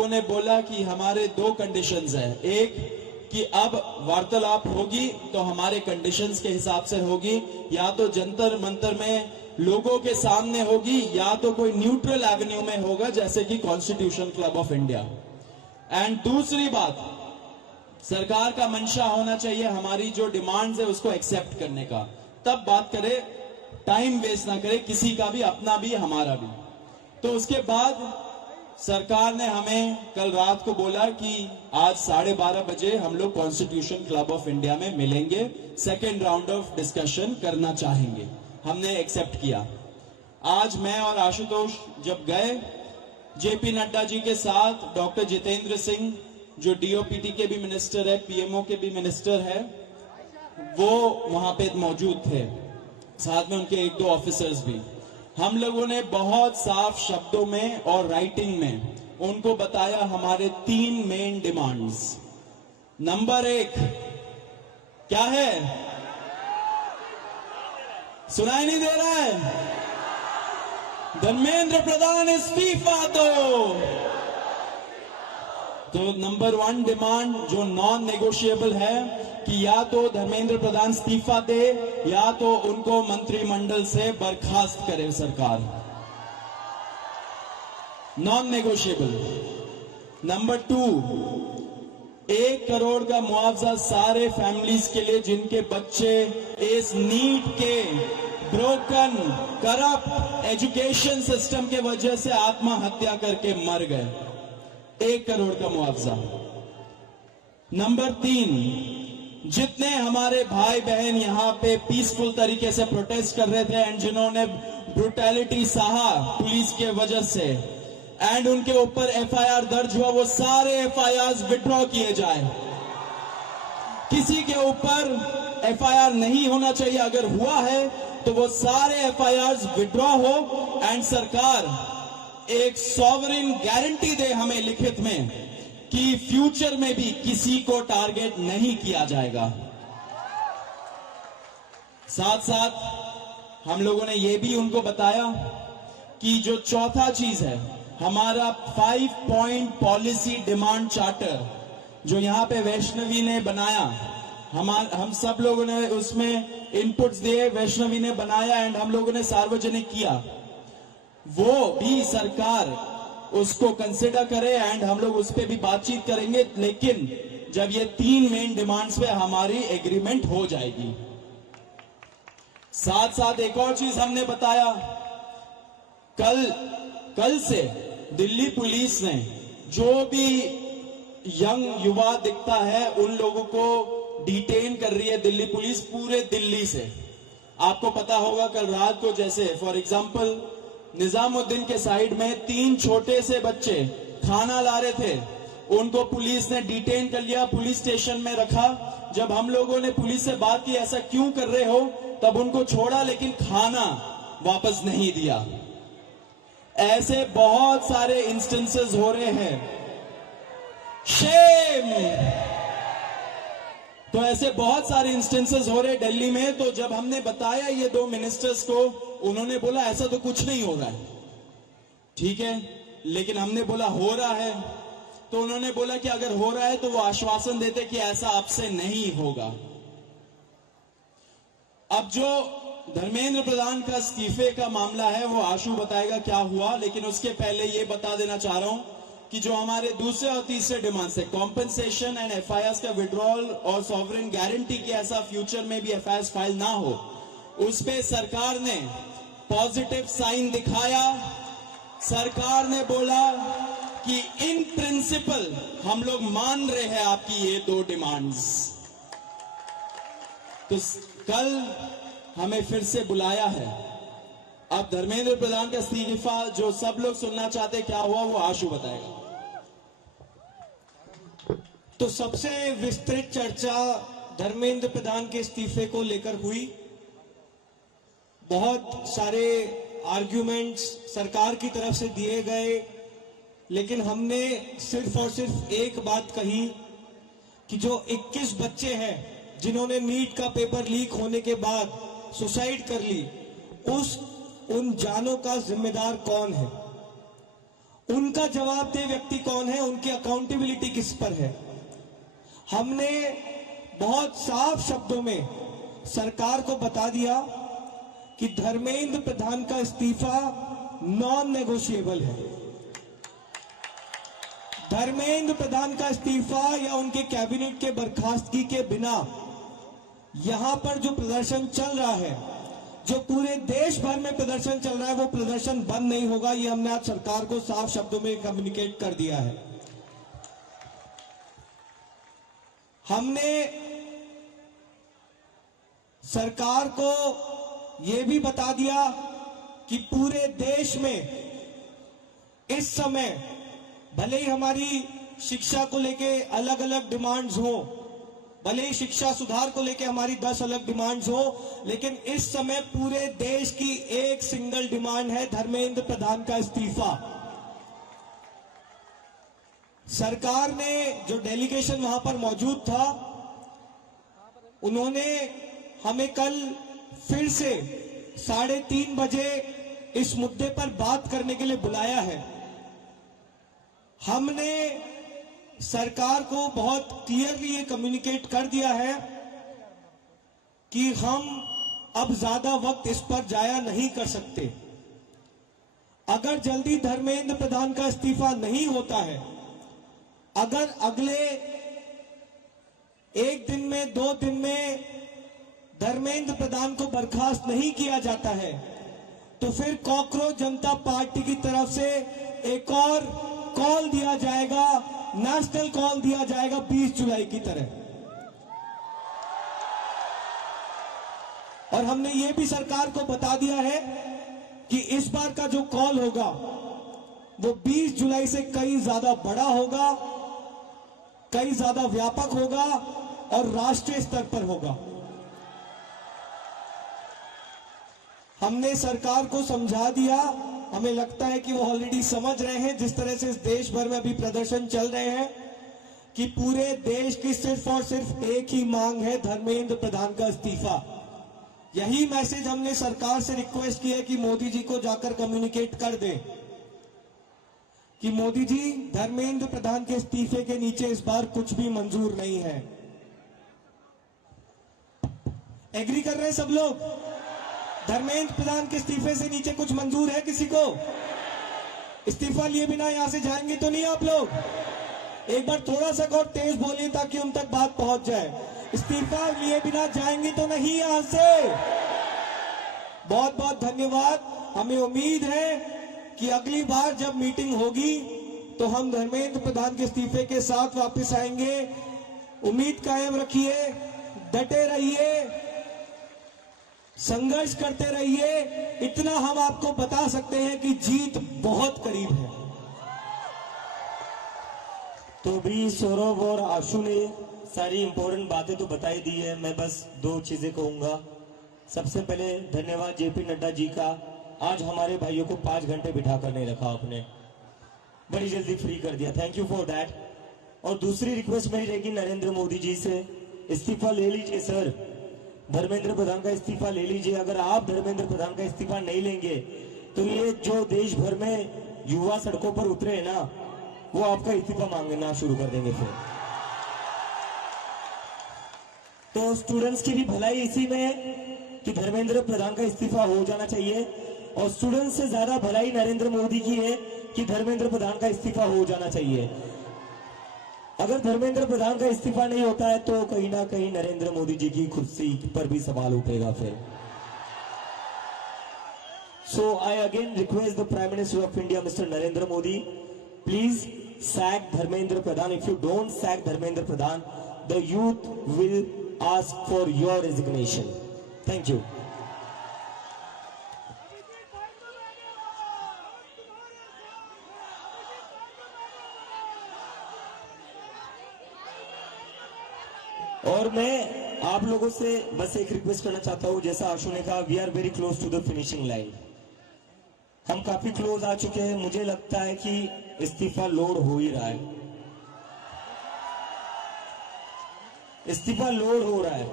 लोगों ने बोला कि हमारे दो कंडीशंस हैं। एक कि अब वार्तालाप होगी तो हमारे कंडीशंस के हिसाब से होगी, या तो जंतर मंतर में लोगों के सामने होगी या तो कोई न्यूट्रल एवेन्यू में होगा जैसे कि constitution club of India. And दूसरी बात, सरकार का मंशा होना चाहिए हमारी जो डिमांड्स है उसको एक्सेप्ट करने का, तब बात करे, टाइम वेस्ट ना करे किसी का भी, अपना भी हमारा भी। तो उसके बाद सरकार ने हमें कल रात को बोला कि आज 12:30 बजे हम लोग कॉन्स्टिट्यूशन क्लब ऑफ इंडिया में मिलेंगे, सेकेंड राउंड ऑफ डिस्कशन करना चाहेंगे। हमने एक्सेप्ट किया। आज मैं और आशुतोष जब गए, जेपी नड्डा जी के साथ डॉक्टर जितेंद्र सिंह जो डीओपीटी के भी मिनिस्टर है, पीएमओ के भी मिनिस्टर है, वो वहां पे मौजूद थे, साथ में उनके एक दो ऑफिसर्स भी। हम लोगों ने बहुत साफ शब्दों में और राइटिंग में उनको बताया हमारे 3 मेन डिमांड्स। नंबर 1 क्या है? सुनाई नहीं दे रहा है? धर्मेंद्र प्रधान इस्तीफा दो। तो नंबर 1 डिमांड जो नॉन नेगोशिएबल है कि या तो धर्मेंद्र प्रधान इस्तीफा दे या तो उनको मंत्रिमंडल से बर्खास्त करे सरकार, नॉन नेगोशिएबल। नंबर 2, 1 करोड़ का मुआवजा सारे फैमिलीज के लिए जिनके बच्चे इस नीट के ब्रोकन करप्ट एजुकेशन सिस्टम के वजह से आत्महत्या करके मर गए, 1 करोड़ का मुआवजा। नंबर 3, जितने हमारे भाई बहन यहाँ पे पीसफुल तरीके से प्रोटेस्ट कर रहे थे एंड जिन्होंने ब्रुटैलिटी सहा पुलिस के वजह से एंड उनके ऊपर एफआईआर दर्ज हुआ, वो सारे एफआईआर विड्रॉ किए जाए। किसी के ऊपर एफआईआर नहीं होना चाहिए, अगर हुआ है तो वो सारे एफआईआर विड्रॉ हो एंड सरकार एक सॉवरेन गारंटी दे हमें लिखित में कि फ्यूचर में भी किसी को टारगेट नहीं किया जाएगा। साथ साथ हम लोगों ने यह भी उनको बताया कि जो चौथा चीज है हमारा 5 पॉइंट पॉलिसी डिमांड चार्टर जो यहां पे वैष्णवी ने बनाया, हम सब लोगों ने उसमें इनपुट्स दिए, वैष्णवी ने बनाया एंड हम लोगों ने सार्वजनिक किया, वो भी सरकार उसको कंसिडर करे एंड हम लोग उस पर भी बातचीत करेंगे, लेकिन जब ये 3 मेन डिमांड्स पे हमारी एग्रीमेंट हो जाएगी। साथ साथ एक और चीज हमने बताया, कल से दिल्ली पुलिस ने जो भी यंग युवा दिखता है उन लोगों को डिटेन कर रही है दिल्ली पुलिस पूरे दिल्ली से। आपको पता होगा कल रात को जैसे फॉर एग्जांपल निजामुद्दीन के साइड में 3 छोटे से बच्चे खाना ला रहे थे, उनको पुलिस ने डिटेन कर लिया, पुलिस स्टेशन में रखा। जब हम लोगों ने पुलिस से बात की ऐसा क्यों कर रहे हो, तब उनको छोड़ा लेकिन खाना वापस नहीं दिया। ऐसे बहुत सारे इंस्टेंसेस हो रहे हैं, शेम। तो ऐसे बहुत सारे इंस्टेंसेस हो रहे दिल्ली में। तो जब हमने बताया ये 2 मिनिस्टर्स को, उन्होंने बोला ऐसा तो कुछ नहीं हो रहा है। ठीक है, लेकिन हमने बोला हो रहा है, तो उन्होंने बोला कि अगर हो रहा है तो वो आश्वासन देते कि ऐसा आपसे नहीं होगा। अब जो धर्मेंद्र प्रधान का इस्तीफे का मामला है वो आशु बताएगा क्या हुआ, लेकिन उसके पहले ये बता देना चाह रहा हूं कि जो हमारे दूसरे और तीसरे डिमांड्स है, कॉम्पेंसेशन एंड एफआईआर का विड्रॉल और सॉवरेन गारंटी की ऐसा फ्यूचर में भी एफआईआर फाइल ना हो, उस पे सरकार ने पॉजिटिव साइन दिखाया। सरकार ने बोला कि इन प्रिंसिपल हम लोग मान रहे हैं आपकी ये 2 डिमांड्स। तो कल हमें फिर से बुलाया है। अब धर्मेंद्र प्रधान का इस्तीफा जो सब लोग सुनना चाहते क्या हुआ वो आशु बताएगा। तो सबसे विस्तृत चर्चा धर्मेंद्र प्रधान के इस्तीफे को लेकर हुई। बहुत सारे आर्ग्यूमेंट्स सरकार की तरफ से दिए गए, लेकिन हमने सिर्फ और सिर्फ एक बात कही कि जो 21 बच्चे हैं जिन्होंने नीट का पेपर लीक होने के बाद सुसाइड कर ली, उन जानों का जिम्मेदार कौन है, उनका जवाबदेह व्यक्ति कौन है, उनकी अकाउंटेबिलिटी किस पर है। हमने बहुत साफ शब्दों में सरकार को बता दिया कि धर्मेंद्र प्रधान का इस्तीफा नॉन नेगोशिएबल है। धर्मेंद्र प्रधान का इस्तीफा या उनके कैबिनेट के बर्खास्तगी के बिना यहां पर जो प्रदर्शन चल रहा है, जो पूरे देश भर में प्रदर्शन चल रहा है, वो प्रदर्शन बंद नहीं होगा। ये हमने आज सरकार को साफ शब्दों में कम्युनिकेट कर दिया है। हमने सरकार को यह भी बता दिया कि पूरे देश में इस समय भले ही हमारी शिक्षा को लेके अलग अलग डिमांड्स हो, भले ही शिक्षा सुधार को लेके हमारी 10 अलग डिमांड्स हो, लेकिन इस समय पूरे देश की एक सिंगल डिमांड है, धर्मेंद्र प्रधान का इस्तीफा। सरकार ने जो डेलीगेशन वहां पर मौजूद था, उन्होंने हमें कल फिर से 3:30 बजे इस मुद्दे पर बात करने के लिए बुलाया है। हमने सरकार को बहुत क्लियरली ये कम्युनिकेट कर दिया है कि हम अब ज्यादा वक्त इस पर जाया नहीं कर सकते। अगर जल्दी धर्मेंद्र प्रधान का इस्तीफा नहीं होता है, अगर अगले 1 दिन में 2 दिन में धर्मेंद्र प्रधान को बर्खास्त नहीं किया जाता है, तो फिर कॉकरोच जनता पार्टी की तरफ से एक और कॉल दिया जाएगा, नेशनल कॉल दिया जाएगा 20 जुलाई की तरह। और हमने ये भी सरकार को बता दिया है कि इस बार का जो कॉल होगा वो 20 जुलाई से कई ज्यादा बड़ा होगा, कई ज्यादा व्यापक होगा और राष्ट्रीय स्तर पर होगा। हमने सरकार को समझा दिया, हमें लगता है कि वो ऑलरेडी समझ रहे हैं, जिस तरह से इस देश भर में अभी प्रदर्शन चल रहे हैं, कि पूरे देश की सिर्फ और सिर्फ एक ही मांग है, धर्मेंद्र प्रधान का इस्तीफा। यही मैसेज हमने सरकार से रिक्वेस्ट की है कि मोदी जी को जाकर कम्युनिकेट कर दें कि मोदी जी, धर्मेंद्र प्रधान के इस्तीफे के नीचे इस बार कुछ भी मंजूर नहीं है। एग्री कर रहे हैं सब लोग? धर्मेंद्र प्रधान के इस्तीफे से नीचे कुछ मंजूर है किसी को? इस्तीफा लिए बिना यहां से जाएंगे तो नहीं आप लोग? एक बार थोड़ा सा और तेज बोलिए ताकि उन तक बात पहुंच जाए। इस्तीफा लिए बिना जाएंगे तो नहीं यहां से? बहुत बहुत धन्यवाद। हमें उम्मीद है कि अगली बार जब मीटिंग होगी तो हम धर्मेंद्र प्रधान के इस्तीफे के साथ वापस आएंगे। उम्मीद कायम रखिए, डटे रहिए, संघर्ष करते रहिए। इतना हम आपको बता सकते हैं कि जीत बहुत करीब है। तो भी सौरभ और आशु ने सारी इंपॉर्टेंट बातें तो बताई दी है। मैं बस 2 चीजें कहूंगा। सबसे पहले धन्यवाद जेपी नड्डा जी का, आज हमारे भाइयों को 5 घंटे बिठा कर नहीं रखा आपने, बड़ी जल्दी फ्री कर दिया, थैंक यू फॉर दैट। और दूसरी रिक्वेस्ट मेरी रहेगी नरेंद्र मोदी जी से, इस्तीफा ले लीजिए सर, धर्मेंद्र प्रधान का इस्तीफा ले लीजिए। अगर आप धर्मेंद्र प्रधान का इस्तीफा नहीं लेंगे तो ये जो देश भर में युवा सड़कों पर उतरे हैं ना, वो आपका इस्तीफा मांगना शुरू कर देंगे फिर। तो स्टूडेंट्स की भी भलाई इसी में है कि धर्मेंद्र प्रधान का इस्तीफा हो जाना चाहिए, और स्टूडेंट्स से ज्यादा भलाई नरेंद्र मोदी की है कि धर्मेंद्र प्रधान का इस्तीफा हो जाना चाहिए। अगर धर्मेंद्र प्रधान का इस्तीफा नहीं होता है तो कहीं ना कहीं नरेंद्र मोदी जी की कुर्सी पर भी सवाल उठेगा फिर। So I again request the prime minister of India mister Narendra Modi, please sack Dharmendra Pradhan. If you don't sack Dharmendra Pradhan, the youth will ask for your resignation. Thank you. और मैं आप लोगों से बस एक रिक्वेस्ट करना चाहता हूं, जैसा आशु ने कहा, we are very close to the finishing line. हम काफी क्लोज आ चुके हैं। मुझे लगता है कि इस्तीफा लोड हो ही रहा है, इस्तीफा लोड हो रहा है,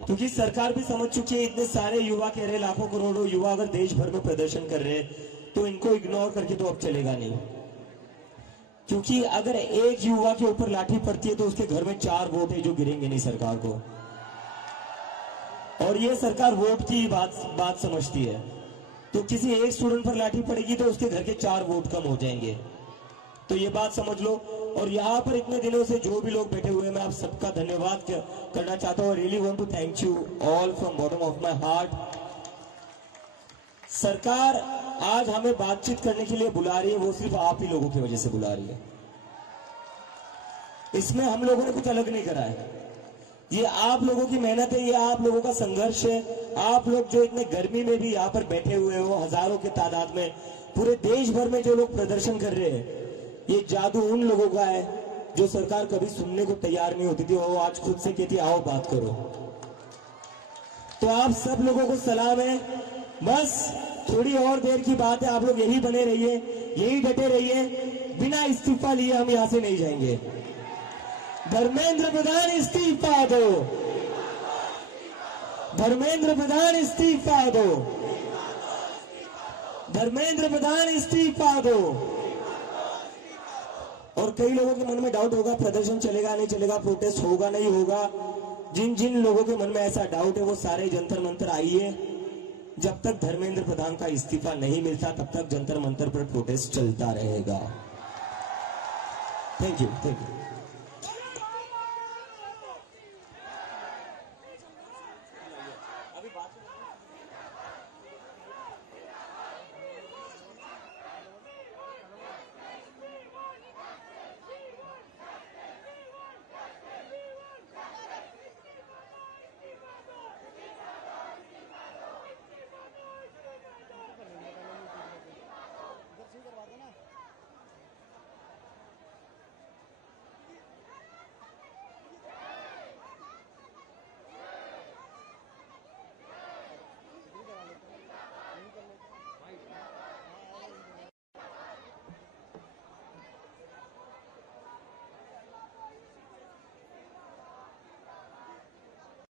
क्योंकि सरकार भी समझ चुकी है। इतने सारे युवा कह रहे, लाखों करोड़ों युवा अगर देश भर में प्रदर्शन कर रहे हैं तो इनको इग्नोर करके तो अब चलेगा नहीं, क्योंकि अगर एक युवा के ऊपर लाठी पड़ती है तो उसके घर में 4 वोट है जो गिरेंगे नहीं सरकार को, और ये सरकार वोट की बात समझती है। तो किसी एक स्टूडेंट पर लाठी पड़ेगी तो उसके घर के 4 वोट कम हो जाएंगे, तो ये बात समझ लो। और यहाँ पर इतने दिनों से जो भी लोग बैठे हुए हैं, मैं आप सबका धन्यवाद करना चाहता हूँ। Really want to thank you all from bottom of my heart. सरकार आज हमें बातचीत करने के लिए बुला रही है, वो सिर्फ आप ही लोगों की वजह से बुला रही है। इसमें हम लोगों ने कुछ अलग नहीं करा है, ये आप लोगों की मेहनत है, ये आप लोगों का संघर्ष है। आप लोग जो इतने गर्मी में भी यहाँ पर बैठे हुए हो, हजारों के तादाद में, पूरे देश भर में जो लोग प्रदर्शन कर रहे हैं, ये जादू उन लोगों का है जो सरकार कभी सुनने को तैयार नहीं होती थी, वो आज खुद से कहती आओ बात करो। तो आप सब लोगों को सलाम है। बस थोड़ी और देर की बात है, आप लोग यही बने रहिए, यही डटे रहिए, बिना इस्तीफा लिए हम यहां से नहीं जाएंगे। धर्मेंद्र प्रधान इस्तीफा दो, धर्मेंद्र प्रधान इस्तीफा दो, धर्मेंद्र प्रधान इस्तीफा दो। और कई लोगों के मन में डाउट होगा, प्रदर्शन चलेगा नहीं चलेगा, प्रोटेस्ट होगा नहीं होगा। जिन जिन लोगों के मन में ऐसा डाउट है वो सारे जंतर मंतर आइए। जब तक धर्मेंद्र प्रधान का इस्तीफा नहीं मिलता तब तक जंतर मंतर पर प्रोटेस्ट चलता रहेगा। Thank you, thank you.